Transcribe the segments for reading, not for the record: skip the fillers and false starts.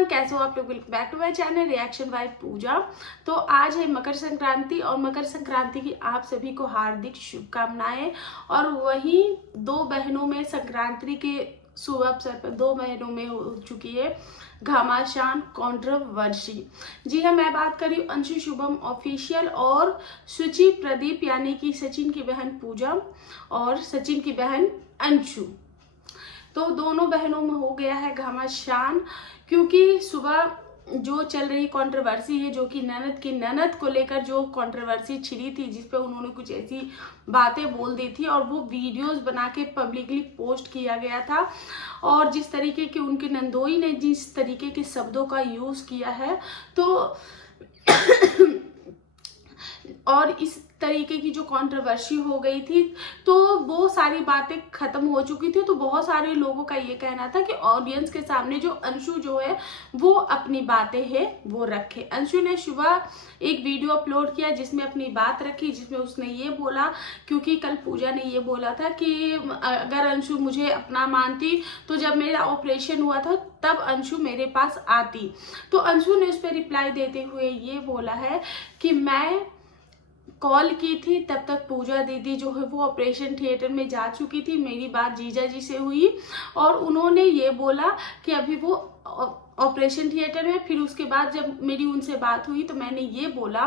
Everyone, कैसे हो आप लोग। Welcome back to my channel reaction by Pooja. तो आज है मकर संक्रांति और मकर संक्रांति की आप सभी को हार्दिक शुभकामनाएं। और वहीं दो बहनों में संक्रांति के शुभ अवसर पर दो बहनों में हो चुकी है घमासान कंट्रोवर्सी। जी हाँ, मैं बात कर रही हूँ अंशु शुभम ऑफिशियल और सुचि प्रदीप यानी कि सचिन की बहन पूजा और सचिन की बहन अंशु। तो दोनों बहनों में हो गया है घमासान, क्योंकि सुबह जो चल रही कंट्रोवर्सी है, जो कि ननद को लेकर जो कंट्रोवर्सी छिड़ी थी, जिस पे उन्होंने कुछ ऐसी बातें बोल दी थी और वो वीडियोस बना के पब्लिकली पोस्ट किया गया था। और जिस तरीके की उनके नंदोई ने जिस तरीके के शब्दों का यूज किया है, तो और इस तरीके की जो कंट्रोवर्सी हो गई थी, तो वो सारी बातें खत्म हो चुकी थी। तो बहुत सारे लोगों का ये कहना था कि ऑडियंस के सामने जो अंशु जो है वो अपनी बातें है वो रखे। अंशु ने सुबह एक वीडियो अपलोड किया जिसमें अपनी बात रखी, जिसमें उसने ये बोला, क्योंकि कल पूजा ने ये बोला था कि अगर अंशु मुझे अपना मानती तो जब मेरा ऑपरेशन हुआ था तब अंशु मेरे पास आती। तो अंशु ने उस पर रिप्लाई देते हुए ये बोला है कि मैं कॉल की थी तब तक पूजा दीदी जो है वो ऑपरेशन थिएटर में जा चुकी थी। मेरी बात जीजा जी से हुई और उन्होंने ये बोला कि अभी वो ऑपरेशन थिएटर में। फिर उसके बाद जब मेरी उनसे बात हुई तो मैंने ये बोला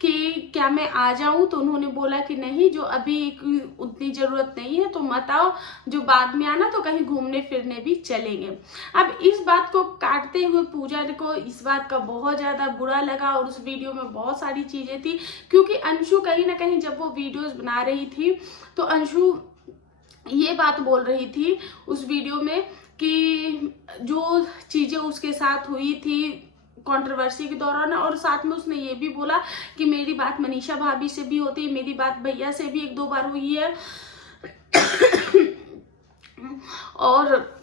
कि क्या मैं आ जाऊं, तो उन्होंने बोला कि नहीं, जो अभी उतनी ज़रूरत नहीं है तो मत आओ, जो बाद में आना तो कहीं घूमने फिरने भी चलेंगे। अब इस बात को काटते हुए पूजा को इस बात का बहुत ज़्यादा बुरा लगा और उस वीडियो में बहुत सारी चीज़ें थी, क्योंकि अंशु कहीं ना कहीं जब वो वीडियोज़ बना रही थी तो अंशु ये बात बोल रही थी उस वीडियो में कि जो चीज़ें उसके साथ हुई थी कंट्रोवर्सी के दौरान, और साथ में उसने ये भी बोला कि मेरी बात मनीषा भाभी से भी होती है, मेरी बात भैया से भी एक दो बार हुई है और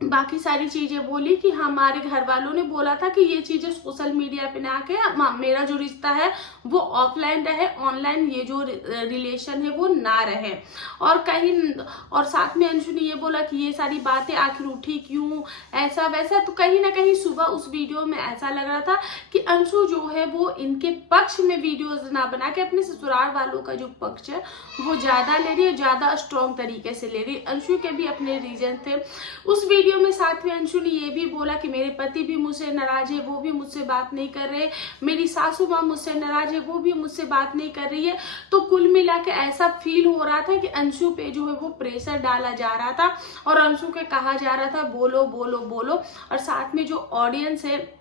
बाकी सारी चीजें बोली कि हमारे घर वालों ने बोला था कि ये चीजें सोशल मीडिया पे ना के मेरा जो रिश्ता है वो ऑफलाइन रहे, ऑनलाइन ये जो रिलेशन है वो ना रहे। और साथ में अंशु ने ये बोला कि ये सारी बातें आखिर उठी क्यों, ऐसा वैसा। तो कहीं ना कहीं सुबह उस वीडियो में ऐसा लग रहा था कि अंशु जो है वो इनके पक्ष में वीडियोज ना बना के अपने ससुराल वालों का जो पक्ष है वो ज्यादा ले रही है, ज्यादा स्ट्रॉन्ग तरीके से ले रही है। अंशु के भी अपने रीजन थे उस वीडियो में। साथ में अंशु ने ये भी बोला कि मेरे पति भी मुझसे नाराज है, वो भी मुझसे बात नहीं कर रहे, मेरी सासू माँ मुझसे नाराज है, वो भी मुझसे बात नहीं कर रही है। तो कुल मिला के ऐसा फील हो रहा था कि अंशु पे जो है वो प्रेशर डाला जा रहा था और अंशु के कहा जा रहा था बोलो बोलो बोलो। और साथ में जो ऑडियंस है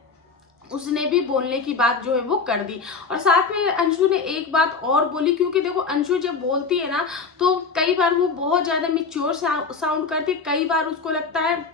उसने भी बोलने की बात जो है वो कर दी। और साथ में अंशु ने एक बात और बोली, क्योंकि देखो अंशु जब बोलती है ना तो कई बार वो बहुत ज्यादा मैच्योर साउंड करती, कई बार उसको लगता है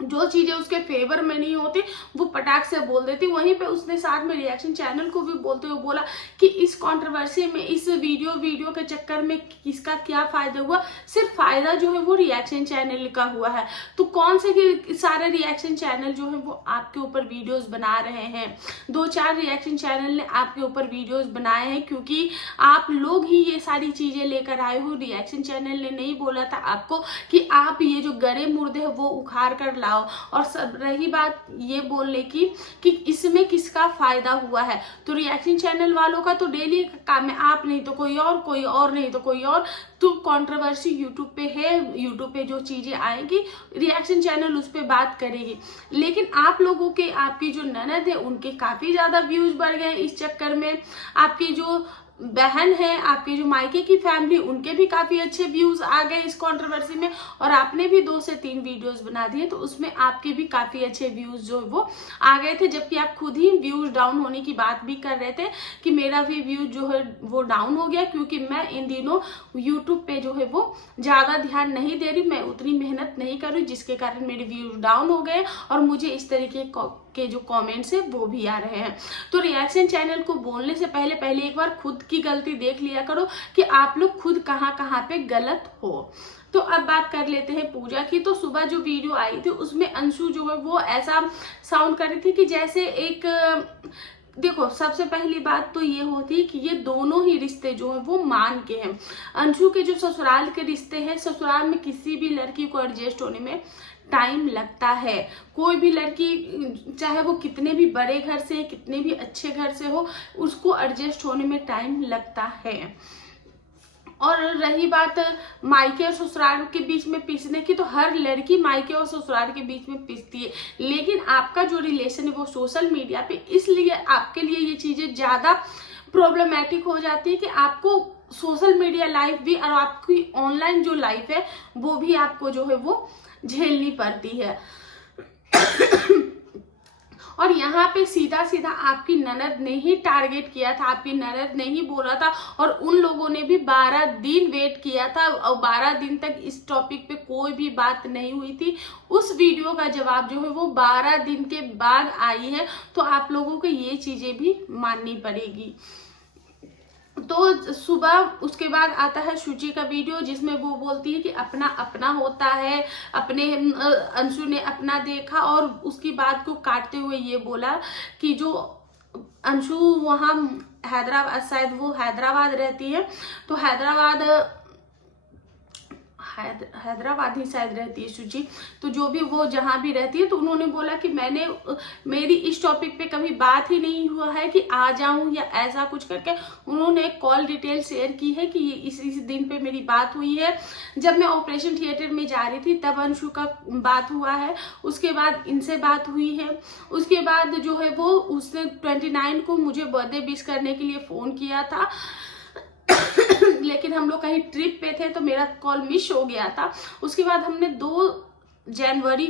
जो चीजें उसके फेवर में नहीं होती वो पटाख से बोल देती। वहीं पे उसने साथ में रिएक्शन चैनल को भी बोलते हुए बोला कि इस कंट्रोवर्सी में, इस वीडियो के चक्कर में किसका क्या फायदा हुआ, सिर्फ फायदा जो है वो रिएक्शन चैनल का हुआ है। तो कौन से सारे रिएक्शन चैनल जो है वो आपके ऊपर वीडियोस बना रहे हैं, 2-4 रिएक्शन चैनल ने आपके ऊपर वीडियोस बनाए हैं, क्योंकि आप लोग ही ये सारी चीजें लेकर आए हो। रिएक्शन चैनल ने नहीं बोला था आपको कि आप ये जो गड़े मुर्दे है वो उखाड़ कर। और सब रही बात ये बोलने की कि इसमें किसका फायदा हुआ है, तो रिएक्शन चैनल वालों का तो डेली काम है, आप नहीं तो कोई और, कोई और नहीं तो कोई और। तो कंट्रोवर्सी यूट्यूब पे है, यूट्यूब पे जो चीजें आएंगी रिएक्शन चैनल उस पर बात करेगी। लेकिन आप लोगों के, आपकी जो ननद है उनके काफी ज्यादा व्यूज बढ़ गए इस चक्कर में, आपकी जो बहन है, आपके जो मायके की फैमिली, उनके भी काफी अच्छे व्यूज आ गए इस कंट्रोवर्सी में, और आपने भी 2 से 3 वीडियोस बना दिए तो उसमें आपके भी काफी अच्छे व्यूज जो वो आ गए थे। जबकि आप खुद ही व्यूज डाउन होने की बात भी कर रहे थे कि मेरा भी व्यूज जो है वो डाउन हो गया, क्योंकि मैं इन दिनों यूट्यूब पे जो है वो ज्यादा ध्यान नहीं दे रही, मैं उतनी मेहनत नहीं कर रही, जिसके कारण मेरे व्यूज डाउन हो गए और मुझे इस तरीके के जो कमेंट्स है वो भी आ रहे हैं। तो रिएक्शन चैनल को बोलने से पहले एक बार खुद की गलती देख लिया करो कि आप लोग खुद कहाँ पे गलत हो। तो अब बात कर लेते हैं पूजा की। तो सुबह जो वीडियो आई थी उसमें अंशु जो है वो ऐसा साउंड कर रही थी कि जैसे एक, देखो सबसे पहली बात तो ये होती है कि ये दोनों ही रिश्ते जो है वो मान के हैं। अंशु के जो ससुराल के रिश्ते हैं, ससुराल में किसी भी लड़की को एडजस्ट होने में टाइम लगता है। कोई भी लड़की चाहे वो कितने भी बड़े घर से, कितने भी अच्छे घर से हो, उसको एडजस्ट होने में टाइम लगता है। और रही बात मायके और ससुराल के बीच में पिसने की, तो हर लड़की मायके और ससुराल के बीच में पिसती है, लेकिन आपका जो रिलेशन है वो सोशल मीडिया पे, इसलिए आपके लिए ये चीजें ज्यादा प्रॉब्लमेटिक हो जाती है कि आपको सोशल मीडिया लाइफ भी और आपकी ऑनलाइन जो लाइफ है वो भी आपको जो है वो झेलनी पड़ती है। और यहाँ पे सीधा सीधा आपकी ननद ने ही टारगेट किया था, आपकी ननद ने ही बोला था, और उन लोगों ने भी 12 दिन वेट किया था और 12 दिन तक इस टॉपिक पे कोई भी बात नहीं हुई थी। उस वीडियो का जवाब जो है वो 12 दिन के बाद आई है, तो आप लोगों को ये चीजें भी माननी पड़ेगी। तो सुबह उसके बाद आता है शुचि का वीडियो, जिसमें वो बोलती है कि अपना अपना होता है, अपने अंशु ने अपना देखा, और उसकी बात को काटते हुए ये बोला कि जो अंशु वहाँ हैदराबाद, शायद वो हैदराबाद रहती है, तो हैदराबाद ही शायद रहती है शुचि, तो जो भी वो जहाँ भी रहती है, तो उन्होंने बोला कि मेरी इस टॉपिक पे कभी बात ही नहीं हुआ है कि आ जाऊं या ऐसा कुछ करके। उन्होंने एक कॉल डिटेल शेयर की है कि इस दिन पे मेरी बात हुई है, जब मैं ऑपरेशन थिएटर में जा रही थी तब अंशु का बात हुआ है, उसके बाद इनसे बात हुई है, उसके बाद जो है वो उसने 29 को मुझे बर्थडे विश करने के लिए फोन किया था लेकिन हम लोग कहीं ट्रिप पे थे तो मेरा कॉल मिस हो गया था। उसके बाद हमने 2 जनवरी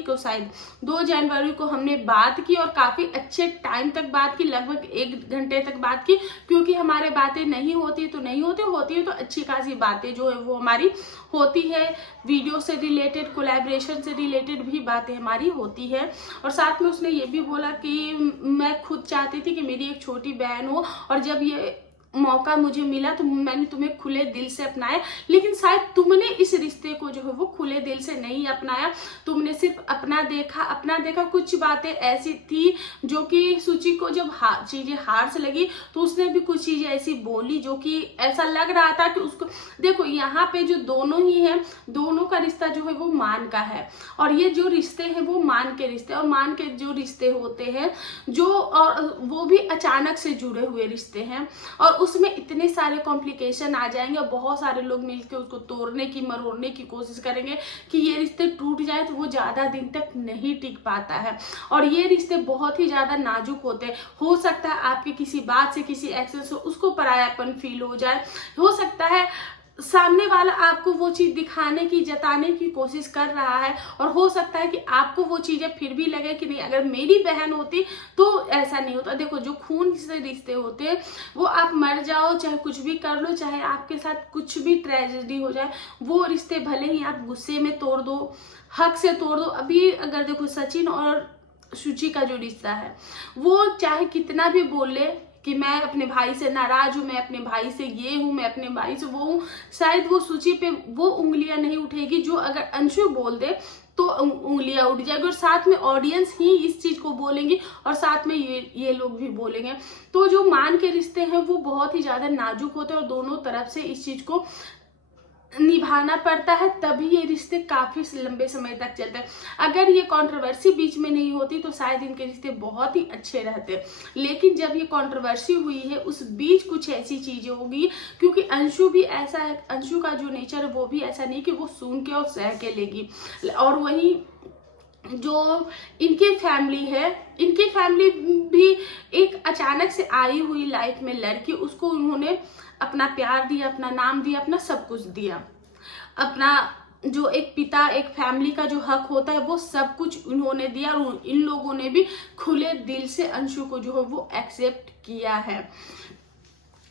को हमने बात की और काफी अच्छे टाइम तक बात की, लगभग 1 घंटे तक बात की, क्योंकि हमारे बातें नहीं होती तो नहीं होती है तो अच्छी खासी बातें जो है वो हमारी होती है, वीडियो से रिलेटेड, कोलैबोरेशन से रिलेटेड भी बातें हमारी होती है। और साथ में उसने ये भी बोला कि मैं खुद चाहती थी कि मेरी एक छोटी बहन हो, और जब ये मौका मुझे मिला तो मैंने तुम्हें खुले दिल से अपनाया, लेकिन शायद तुमने इस रिश्ते को जो है वो खुले दिल से नहीं अपनाया, तुमने सिर्फ अपना देखा। कुछ बातें ऐसी थी जो कि शुचि को जब चीजें हार्श लगी तो उसने भी कुछ चीजें ऐसी बोली जो कि ऐसा लग रहा था कि उसको, देखो यहाँ पे जो दोनों ही है, दोनों का रिश्ता जो है वो मान का है, और ये जो रिश्ते हैं वो मान के रिश्ते, और मान के जो रिश्ते होते हैं जो, और वो भी अचानक से जुड़े हुए रिश्ते हैं, और उसमें इतने सारे कॉम्प्लिकेशन आ जाएंगे और बहुत सारे लोग मिलकर उसको तोड़ने की, मरोड़ने की कोशिश करेंगे कि ये रिश्ते टूट जाए, तो वो ज्यादा दिन तक नहीं टिक पाता है। और ये रिश्ते बहुत ही ज्यादा नाजुक होते हैं। हो सकता है आपकी किसी बात से, किसी एक्शन से उसको परायापन फील हो जाए, हो सकता है सामने वाला आपको वो चीज दिखाने की, जताने की कोशिश कर रहा है, और हो सकता है कि आपको वो चीजें फिर भी लगे कि नहीं, अगर मेरी बहन होती तो ऐसा नहीं होता। देखो, जो खून से रिश्ते होते हैं वो आप मर जाओ, चाहे कुछ भी कर लो, चाहे आपके साथ कुछ भी ट्रेजेडी हो जाए, वो रिश्ते भले ही आप गुस्से में तोड़ दो, हक से तोड़ दो। अभी अगर देखो सचिन और शुचि का जो रिश्ता है, वो चाहे कितना भी बोले कि मैं अपने भाई से नाराज हूं, मैं अपने भाई से ये हूं, मैं अपने भाई से वो हूं, शायद वो शुचि पे वो उंगलियां नहीं उठेगी जो अगर अंशु बोल दे तो उंगलियां उठ जाएगी, और साथ में ऑडियंस ही इस चीज को बोलेंगी, और साथ में ये लोग भी बोलेंगे। तो जो मान के रिश्ते हैं वो बहुत ही ज्यादा नाजुक होते हैं, और दोनों तरफ से इस चीज को निभाना पड़ता है, तभी ये रिश्ते काफी लंबे समय तक चलते हैं। अगर ये कंट्रोवर्सी बीच में नहीं होती तो शायद इनके रिश्ते बहुत ही अच्छे रहते, लेकिन जब ये कंट्रोवर्सी हुई है उस बीच कुछ ऐसी चीजें होगी, क्योंकि अंशु भी ऐसा है, अंशु का जो नेचर है वो भी ऐसा नहीं कि वो सुन के और सह के लेगी। और वहीं जो इनकी फैमिली है, इनकी फैमिली भी एक अचानक से आई हुई लाइफ में लड़की, उसको उन्होंने अपना प्यार दिया, अपना नाम दिया, अपना सब कुछ दिया, अपना जो एक पिता, एक फैमिली का जो हक होता है वो सब कुछ उन्होंने दिया, और इन लोगों ने भी खुले दिल से अंशु को जो है वो एक्सेप्ट किया है।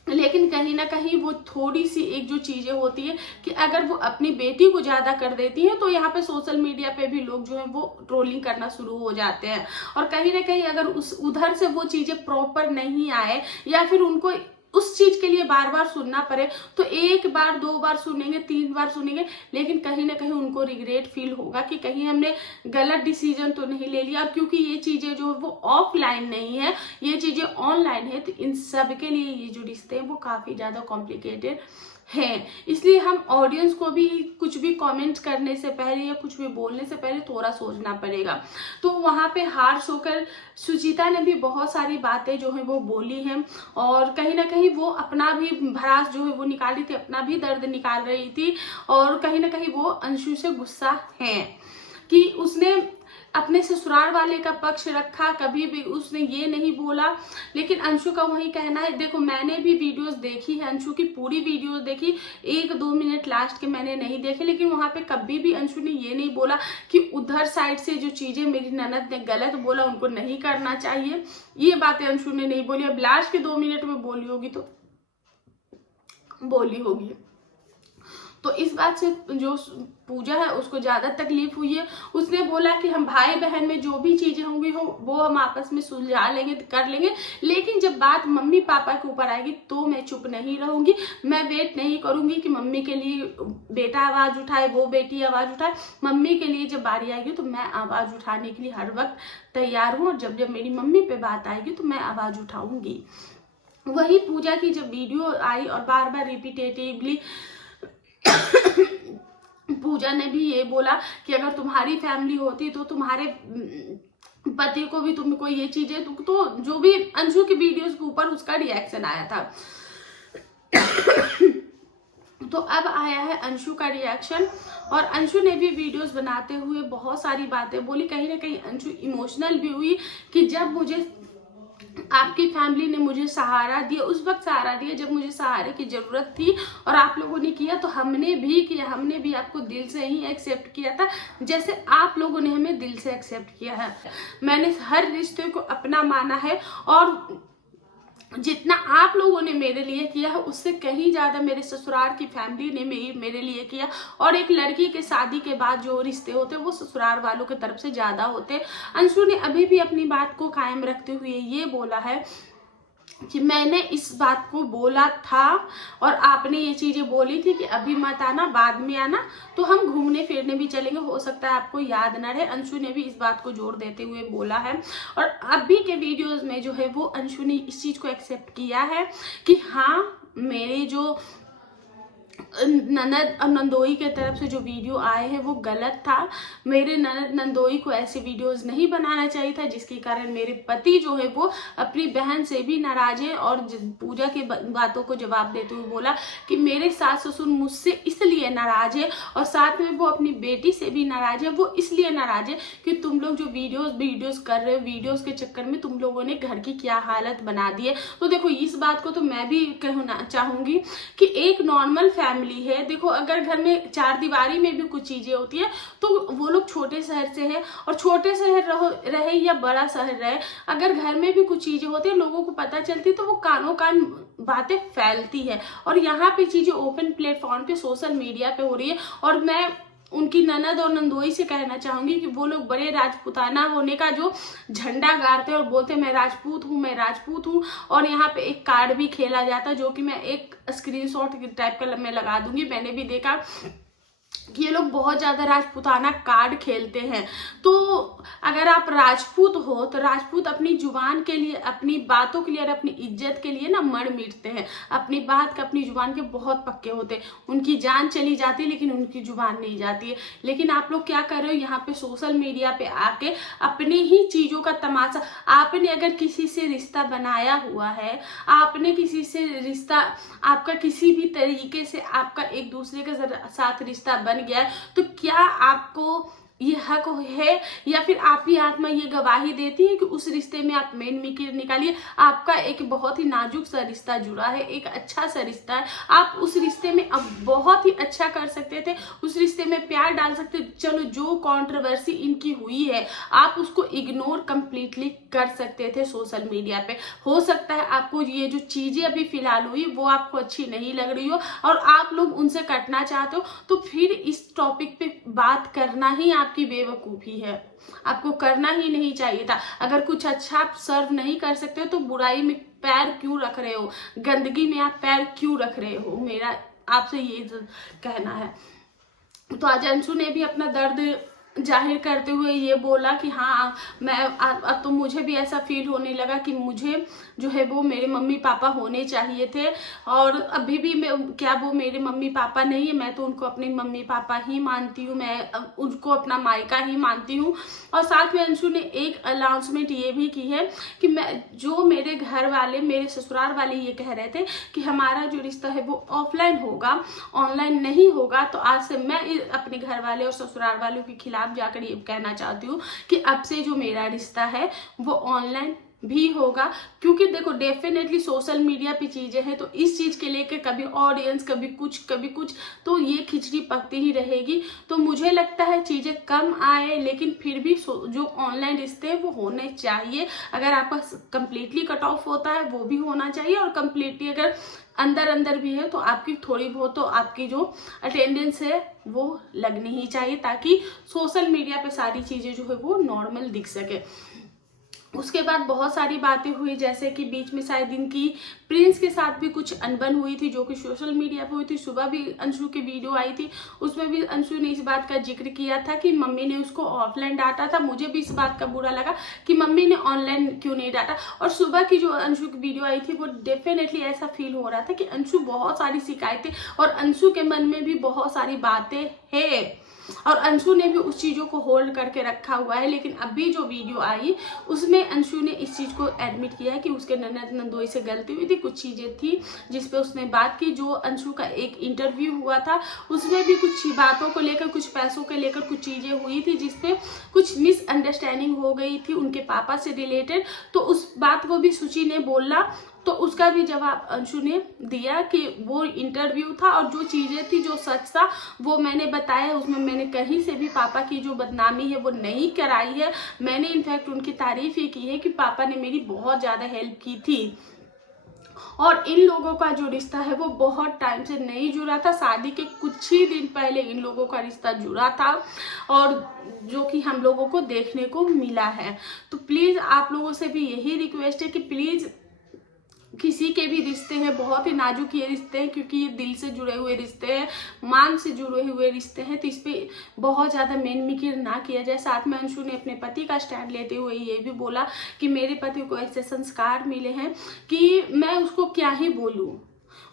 लेकिन कहीं ना कहीं वो थोड़ी सी एक जो चीजें होती है कि अगर वो अपनी बेटी को ज्यादा कर देती है तो यहाँ पे सोशल मीडिया पे भी लोग जो है वो ट्रोलिंग करना शुरू हो जाते हैं, और कहीं ना कहीं अगर उधर से वो चीजें प्रॉपर नहीं आए, या फिर उनको उस चीज के लिए बार बार सुनना पड़े, तो 1 बार 2 बार सुनेंगे, 3 बार सुनेंगे, लेकिन कहीं ना कहीं उनको रिग्रेट फील होगा कि कहीं हमने गलत डिसीजन तो नहीं ले लिया। और क्योंकि ये चीजें जो है वो ऑफलाइन नहीं है, ये चीजें ऑनलाइन है, तो इन सब के लिए ये जो रिश्ते हैं वो काफी ज्यादा कॉम्प्लिकेटेड हैं, इसलिए हम ऑडियंस को भी कुछ भी कमेंट करने से पहले या कुछ भी बोलने से पहले थोड़ा सोचना पड़ेगा। तो वहाँ पे हार्श होकर सुचिता ने भी बहुत सारी बातें जो है वो बोली हैं, और कहीं ना कहीं वो अपना भी भड़ास जो है वो निकाली थी, अपना भी दर्द निकाल रही थी, और कहीं ना कहीं वो अंशु से गुस्सा है कि उसने अपने ससुराल वाले का पक्ष रखा, कभी भी उसने ये नहीं बोला। लेकिन अंशु का वही कहना है, देखो मैंने भी वीडियोस देखी है, अंशु की पूरी वीडियोस देखी, 1-2 मिनट लास्ट के मैंने नहीं देखे, लेकिन वहां पे कभी भी अंशु ने ये नहीं बोला कि उधर साइड से जो चीजें मेरी ननद ने गलत बोला उनको नहीं करना चाहिए, ये बातें अंशु ने नहीं बोली। अब लास्ट के 2 मिनट में बोली होगी तो बोली होगी। तो इस बात से जो पूजा है उसको ज्यादा तकलीफ हुई है। उसने बोला कि हम भाई बहन में जो भी चीजें होंगी वो हम आपस में सुलझा लेंगे, कर लेंगे, लेकिन जब बात मम्मी पापा के ऊपर आएगी तो मैं चुप नहीं रहूंगी, मैं वेट नहीं करूंगी कि मम्मी के लिए बेटा आवाज उठाए, वो बेटी आवाज उठाए। मम्मी के लिए जब बारी आएगी तो मैं आवाज उठाने के लिए हर वक्त तैयार हूँ, और जब जब मेरी मम्मी पे बात आएगी तो मैं आवाज उठाऊंगी। वही पूजा की जब वीडियो आई और बार बार रिपीटेटिवली पूजा ने भी ये बोला कि अगर तुम्हारी फैमिली होती तो तुम्हारे पति को भी तुमको ये चीजें, तो जो भी अंशु की वीडियोस के ऊपर उसका रिएक्शन आया था। तो अब आया है अंशु का रिएक्शन, और अंशु ने भी वीडियोस बनाते हुए बहुत सारी बातें बोली। कहीं ना कहीं अंशु इमोशनल भी हुई कि जब मुझे आपकी फैमिली ने मुझे सहारा दिया, उस वक्त सहारा दिया जब मुझे सहारे की जरूरत थी, और आप लोगों ने किया तो हमने भी किया, हमने भी आपको दिल से ही एक्सेप्ट किया था जैसे आप लोगों ने हमें दिल से एक्सेप्ट किया है। मैंने हर रिश्ते को अपना माना है, और जितना आप लोगों ने मेरे लिए किया है उससे कहीं ज्यादा मेरे ससुराल की फैमिली ने मेरे लिए किया। और एक लड़की के शादी के बाद जो रिश्ते होते हैं वो ससुराल वालों की तरफ से ज्यादा होते हैं। अंशु ने अभी भी अपनी बात को कायम रखते हुए ये बोला है कि मैंने इस बात को बोला था और आपने ये चीजें बोली थी कि अभी मत आना, बाद में आना, तो हम घूमने फिरने भी चलेंगे, हो सकता है आपको याद न रहे। अंशु ने भी इस बात को जोर देते हुए बोला है, और अभी के वीडियोस में जो है वो अंशु ने इस चीज को एक्सेप्ट किया है कि हाँ मेरे जो ननद और नंदोई के तरफ से जो वीडियो आए हैं वो गलत था। मेरे ननद नंदोई को ऐसे वीडियोस नहीं बनाना चाहिए था, जिसके कारण मेरे पति जो है वो अपनी बहन से भी नाराज है। और पूजा की बातों को जवाब देते हुए बोला कि मेरे सास ससुर मुझसे इसलिए नाराज है, और साथ में वो अपनी बेटी से भी नाराज है। वो इसलिए नाराज है कि तुम लोग जो वीडियोस कर रहे हो, वीडियोस के चक्कर में तुम लोगों ने घर की क्या हालत बना दी है। तो देखो इस बात को तो मैं भी कहना चाहूंगी कि एक नॉर्मल फैमिली है, देखो अगर घर में चार दीवारी में भी कुछ चीजें होती है तो वो लोग छोटे शहर से है, और छोटे शहर रहे या बड़ा शहर रहे, अगर घर में भी कुछ चीजें होती है लोगों को पता चलती तो वो कानों कान बातें फैलती है। और यहाँ पे चीजें ओपन प्लेटफॉर्म पे सोशल मीडिया पे हो रही है, और मैं उनकी ननद और नंदोई से कहना चाहूंगी कि वो लोग बड़े राजपूताना होने का जो झंडा गाड़ते और बोलते मैं राजपूत हूँ, मैं राजपूत हूँ, और यहाँ पे एक कार्ड भी खेला जाता जो कि मैं एक स्क्रीनशॉट टाइप का मैं लगा दूंगी। मैंने भी देखा कि ये लोग बहुत ज्यादा राजपूताना कार्ड खेलते हैं। तो अगर आप राजपूत हो तो राजपूत अपनी जुबान के लिए, अपनी बातों के लिए और अपनी इज्जत के लिए ना मर मिटते हैं। अपनी बात का, अपनी जुबान के बहुत पक्के होते हैं। उनकी जान चली जाती है लेकिन उनकी जुबान नहीं जाती है। लेकिन आप लोग क्या कर रहे हो, यहाँ पे सोशल मीडिया पे आके अपनी ही चीजों का तमाशा, आपने अगर किसी से रिश्ता बनाया हुआ है, आपने किसी से रिश्ता, आपका किसी भी तरीके से आपका एक दूसरे के साथ रिश्ता बन गया है, तो क्या आपको ये हक है या फिर आपकी आत्मा ये गवाही देती है कि उस रिश्ते में आप मेन निकालिए। आपका एक बहुत ही नाजुक सा रिश्ता जुड़ा है, एक अच्छा सा रिश्ता है, आप उस रिश्ते में अब बहुत ही अच्छा कर सकते थे, उस रिश्ते में प्यार डाल सकते। चलो जो कंट्रोवर्सी इनकी हुई है आप उसको इग्नोर कंप्लीटली कर सकते थे सोशल मीडिया पे। हो सकता है आपको ये जो चीजें अभी फिलहाल हुई वो आपको अच्छी नहीं लग रही हो और आप लोग उनसे कटना चाहते हो, तो फिर इस टॉपिक पे बात करना ही आपकी बेवकूफी है। आपको करना ही नहीं चाहिए था। अगर कुछ अच्छा आप सर्व नहीं कर सकते हो तो बुराई में पैर क्यों रख रहे हो, गंदगी में आप पैर क्यों रख रहे हो, मेरा आपसे ये कहना है। तो आज अंशु ने भी अपना दर्द जाहिर करते हुए ये बोला कि हाँ मैं अब तो मुझे भी ऐसा फील होने लगा कि मुझे जो है वो मेरे मम्मी पापा होने चाहिए थे, और अभी भी क्या वो मेरे मम्मी पापा नहीं है, मैं तो उनको अपने मम्मी पापा ही मानती हूँ, मैं उनको अपना मायका ही मानती हूँ। और साथ में अंशु ने एक अनाउंसमेंट ये भी की है कि मैं जो मेरे घर वाले, मेरे ससुराल वाले ये कह रहे थे कि हमारा जो रिश्ता है वो ऑफलाइन होगा, ऑनलाइन नहीं होगा, तो आज से मैं अपने घर वाले और ससुराल वालों के खिलाफ जाकर ये कहना चाहती हूँ कि अब से जो मेरा रिश्ता है वो ऑनलाइन भी होगा। क्योंकि देखो डेफिनेटली सोशल मीडिया पे चीजें हैं, तो इस चीज के लेकर कभी ऑडियंस कभी कुछ तो ये खिचड़ी पकती ही रहेगी। तो मुझे लगता है चीजें कम आए, लेकिन फिर भी जो ऑनलाइन रिश्ते हैं वो होने चाहिए। अगर आपका कंप्लीटली कट ऑफ होता है वो भी होना चाहिए, और कंप्लीटली अगर अंदर भी है तो आपकी थोड़ी बहुत तो आपकी जो अटेंडेंस है वो लगनी ही चाहिए, ताकि सोशल मीडिया पे सारी चीजें जो है वो नॉर्मल दिख सके। उसके बाद बहुत सारी बातें हुई, जैसे कि बीच में शायद इनकी प्रिंस के साथ भी कुछ अनबन हुई थी, जो कि सोशल मीडिया पे हुई थी। सुबह भी अंशु की वीडियो आई थी, उसमें भी अंशु ने इस बात का जिक्र किया था कि मम्मी ने उसको ऑफलाइन डांटा था। मुझे भी इस बात का बुरा लगा कि मम्मी ने ऑनलाइन क्यों नहीं डांटा। और सुबह की जो अंशु की वीडियो आई थी वो डेफिनेटली ऐसा फील हो रहा था कि अंशु बहुत सारी शिकायतें, और अंशु के मन में भी बहुत सारी बातें हैं, और अंशु ने भी उस चीजों को होल्ड करके रखा हुआ है। लेकिन अभी जो वीडियो आई उसमें अंशु ने इस चीज को एडमिट किया है कि उसके ननद नंदोई से गलती हुई थी, कुछ चीजें थी जिस पे उसने बात की। जो अंशु का एक इंटरव्यू हुआ था उसमें भी कुछ बातों को लेकर, कुछ पैसों को लेकर कुछ चीजें हुई थी जिसपे कुछ मिसअंडरस्टैंडिंग हो गई थी उनके पापा से रिलेटेड। तो उस बात को भी सुचि ने बोला, तो उसका भी जवाब अंशु ने दिया कि वो इंटरव्यू था और जो चीजें थी, जो सच था वो मैंने बताया। उसमें मैंने कहीं से भी पापा की जो बदनामी है वो नहीं कराई है। मैंने इनफैक्ट उनकी तारीफ ही की है कि पापा ने मेरी बहुत ज्यादा हेल्प की थी। और इन लोगों का जो रिश्ता है वो बहुत टाइम से नहीं जुड़ा था, शादी के कुछ ही दिन पहले इन लोगों का रिश्ता जुड़ा था, और जो कि हम लोगों को देखने को मिला है। तो प्लीज आप लोगों से भी यही रिक्वेस्ट है कि प्लीज किसी के भी रिश्ते हैं, बहुत ही नाजुक ये रिश्ते हैं, क्योंकि ये दिल से जुड़े हुए रिश्ते हैं, मान से जुड़े हुए रिश्ते हैं, तो इस पे बहुत ज्यादा मेनमिकिर ना किया जाए। साथ में अंशु ने अपने पति का स्टैंड लेते हुए ये भी बोला कि मेरे पति को ऐसे संस्कार मिले हैं कि मैं उसको क्या ही बोलूं,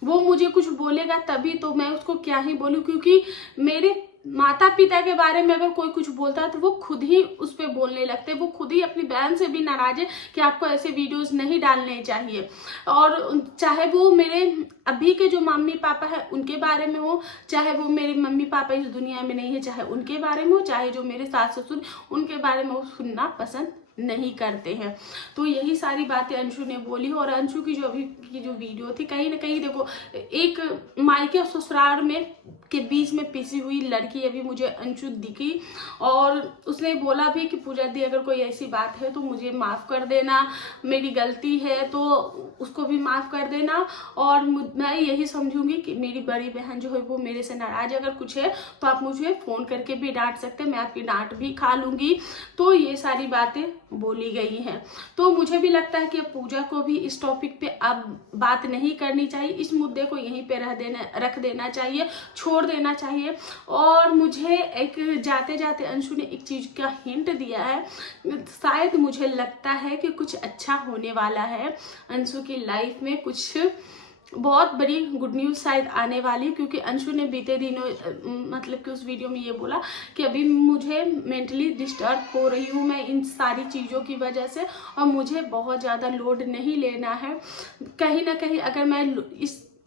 वो मुझे कुछ बोलेगा तभी तो मैं उसको क्या ही बोलूं, क्योंकि मेरे माता पिता के बारे में अगर कोई कुछ बोलता है तो वो खुद ही उस पर बोलने लगते हैं। वो खुद ही अपनी बहन से भी नाराज है कि आपको ऐसे वीडियोस नहीं डालने चाहिए। और चाहे वो मेरे अभी के जो मम्मी पापा है उनके बारे में हो, चाहे वो मेरे मम्मी पापा इस दुनिया में नहीं है चाहे उनके बारे में हो, चाहे जो मेरे सास ससुर उनके बारे में वो सुनना पसंद नहीं करते हैं। तो यही सारी बातें अंशु ने बोली। और अंशु की जो अभी की जो वीडियो थी, कहीं ना कहीं देखो एक मायके और ससुराल में के बीच में पिसी हुई लड़की अभी मुझे अंशु दिखी, और उसने बोला भी कि पूजा दी अगर कोई ऐसी बात है तो मुझे माफ कर देना, मेरी गलती है तो उसको भी माफ कर देना, और मैं यही समझूंगी कि मेरी बड़ी बहन जो है वो मेरे से नाराज अगर कुछ है तो आप मुझे फोन करके भी डांट सकते हैं, मैं आपकी डांट भी खा लूंगी। तो ये सारी बातें बोली गई हैं। तो मुझे भी लगता है कि अब पूजा को भी इस टॉपिक पे अब बात नहीं करनी चाहिए, इस मुद्दे को यहीं पे रख देना चाहिए, छोड़ देना चाहिए। और मुझे एक जाते जाते अंशु ने एक चीज का हिंट दिया है, शायद मुझे लगता है कि कुछ अच्छा होने वाला है अंशु की लाइफ में, कुछ बहुत बड़ी गुड न्यूज शायद आने वाली, क्योंकि अंशु ने बीते दिनों मतलब कि उस वीडियो में ये बोला कि अभी मुझे मेंटली डिस्टर्ब हो रही हूँ मैं इन सारी चीज़ों की वजह से, और मुझे बहुत ज़्यादा लोड नहीं लेना है। कहीं ना कहीं अगर मैं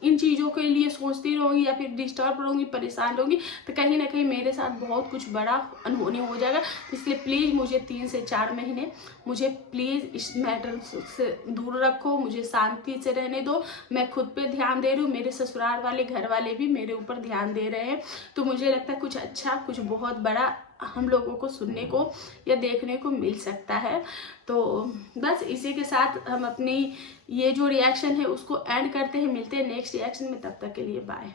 इन चीज़ों के लिए सोचती रहूँगी या फिर डिस्टर्ब रहूँगी, परेशान रहूँगी, तो कहीं ना कहीं मेरे साथ बहुत कुछ बड़ा अनहोनी हो जाएगा। इसलिए प्लीज़ मुझे 3 से 4 महीने मुझे प्लीज़ इस मैटर से दूर रखो, मुझे शांति से रहने दो। मैं खुद पे ध्यान दे रही हूँ, मेरे ससुराल वाले घर वाले भी मेरे ऊपर ध्यान दे रहे हैं। तो मुझे लगता है कुछ अच्छा, कुछ बहुत बड़ा हम लोगों को सुनने को या देखने को मिल सकता है। तो बस इसी के साथ हम अपनी ये जो रिएक्शन है उसको एंड करते हैं। मिलते हैं नेक्स्ट रिएक्शन में, तब तक के लिए बाय।